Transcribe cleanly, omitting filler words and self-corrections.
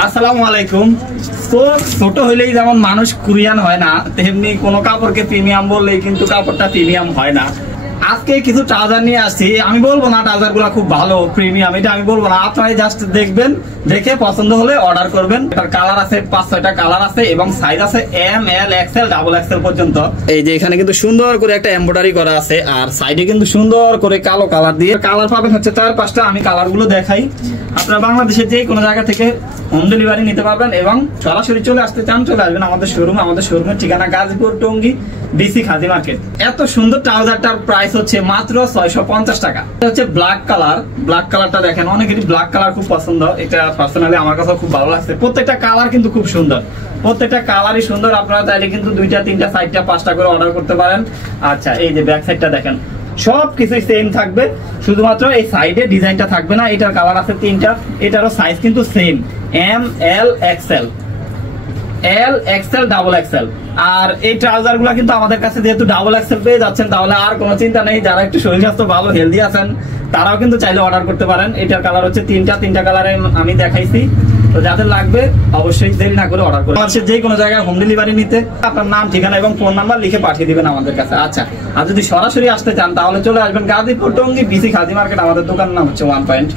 আসসালামু আলাইকুম। তো ছোট হইলেই যেমন মানুষ কোরিয়ান হয় না, তেমনি কোনো কাপড়কে প্রিমিয়াম বললেই কিন্তু কাপড়টা প্রিমিয়াম হয় না। আজকে কিছু ট্রাউজার নিয়ে আসছি। আমি বলবো না ট্রাউজার গুলা খুব ভালো প্রিমিয়াম, এটা আমি বলবো না। আপনারা জাস্ট দেখবেন, দেখে পছন্দ হলে অর্ডার করবেন। এটার কালার আছে 5-6টা কালার আছে এবং সাইজ আছে এম, এল, এক্সেল, ডাবল এক্সেল পর্যন্ত। এই যে এখানে কিন্তু সুন্দর করে একটা এমব্রয়ডারি করা আছে, আর সাইডে কিন্তু সুন্দর করে কালো কালার দিয়ে কালার পাবেন হচ্ছে 4-5টা। আমি কালার গুলো দেখাই। আপনারা বাংলাদেশের যে কোনো জায়গা থেকে হোম ডেলিভারি নিতে পারবেন এবং সরাসরি চলে আসতে চান চলে আসবেন আমাদের শোরুমে। আমাদের শোরুমের ঠিকানা গাজীপুর টঙ্গী ডিসি খাদি মার্কেট। এত সুন্দর ট্রাউজারটার প্রাইস হচ্ছে মাত্র 650 টাকা। এটা হচ্ছে ব্ল্যাক কালার। ব্ল্যাক কালারটা দেখেন, অনেকেরই ব্ল্যাক কালার খুব পছন্দ। এটা পার্সোনালি আমার কাছে খুব ভালো লাগছে। প্রত্যেকটা কালার কিন্তু খুব সুন্দর, প্রত্যেকটা কালারই সুন্দর। আপনারা চাইলে কিন্তু 2টা 3টা 4টা 5টা করে অর্ডার করতে পারেন। আচ্ছা, এই যে ব্যাক সাইডটা দেখেন, সবকিছুই সেম থাকবে, শুধুমাত্র এই সাইডে ডিজাইনটা থাকবে না। এটার কালার আছে 3টা, এটারও সাইজ কিন্তু সেম এম, এল, এক্সেল, এল, এক্সেল, ডাবল এক্সেল। আর এই ট্রাউজার গুলা কিন্তু আমাদের কাছে যেহেতু ডাবল এক্সেল পেয়ে যাচ্ছেন, তাহলে আর কোনো চিন্তা নেই। যারা একটু শরীর স্বাস্থ্য ভালো হেলদি আছেন তারাও কিন্তু চাইলে অর্ডার করতে পারেন। এটার কালার হচ্ছে 3টা কালারে আমি দেখাইছি। তো যাদের লাগবে অবশ্যই দেরি না করে অর্ডার করুন। যে কোনো জায়গায় হোম ডেলিভারি নিতে আপনার নাম, ঠিকানা এবং ফোন নাম্বার লিখে পাঠিয়ে দিবেন আমাদের কাছে। আচ্ছা, আর যদি সরাসরি আসতে চান তাহলে চলে আসবেন গাজীপুর টঙ্গী ডিসি খাদি মার্কেট। আমাদের দোকানের নাম হচ্ছে 1 পয়েন্ট।